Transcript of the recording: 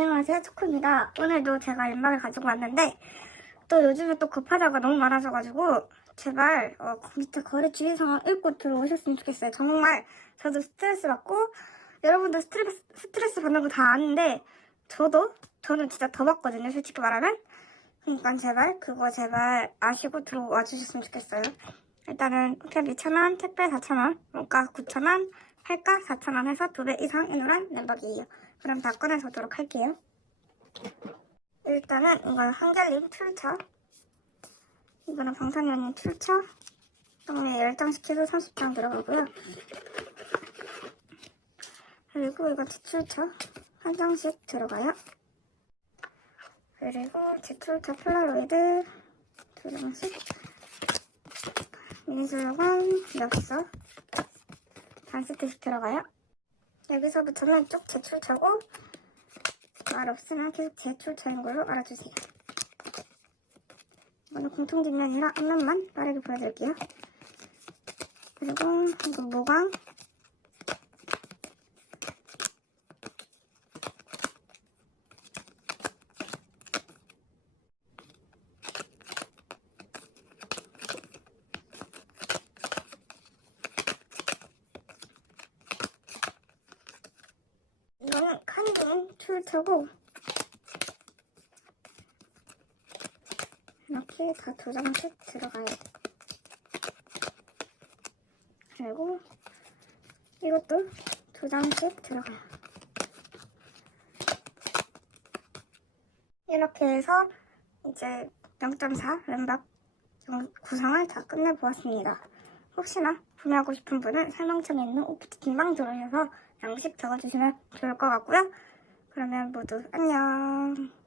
안녕하세요. 초코입니다. 오늘도 제가 연막을 가지고 왔는데 또 요즘에 또 급하다가 너무 많아져가지고 제발 어, 밑에 거래 주의사항 읽고 들어오셨으면 좋겠어요. 정말 저도 스트레스 받고 여러분도 스트레스, 스트레스 받는 거 다 아는데 저도 저는 진짜 더 받거든요 솔직히 말하면. 그러니까 제발 그거 제발 아시고 들어와 주셨으면 좋겠어요. 일단은 호텔 2,000원, 택배 4,000원, 원가 9,000원, 할가 4,000원 해서 두배 이상 인후란 멤버기예요. 그럼 다 꺼내보도록 할게요. 일단은 이건 한결림 출처. 이거는 방탄연인 출처. 그다음에 열장시켜서 30장 들어가고요. 그리고 이거 제출처 한 장씩 들어가요. 그리고 제출처 폴라로이드 두 장씩. 미술관 엽서 반 세트씩 들어가요. 여기서부터는 쭉 제출처고 말 없으면 계속 제출처인 걸로 알아주세요. 이거는 공통 뒷면이라 앞면만 빠르게 보여드릴게요. 그리고 이거 모강 카니딘 출처고 이렇게 다 두 장씩 들어가요. 그리고 이것도 두 장씩 들어가요. 이렇게 해서 이제 0.4 램박 구성을 다 끝내보았습니다. 혹시나 구매하고 싶은 분은 설명창에 있는 오프트 긴방 들어오셔서 양식 적어주시면 좋을 것 같고요. 그러면 모두 안녕.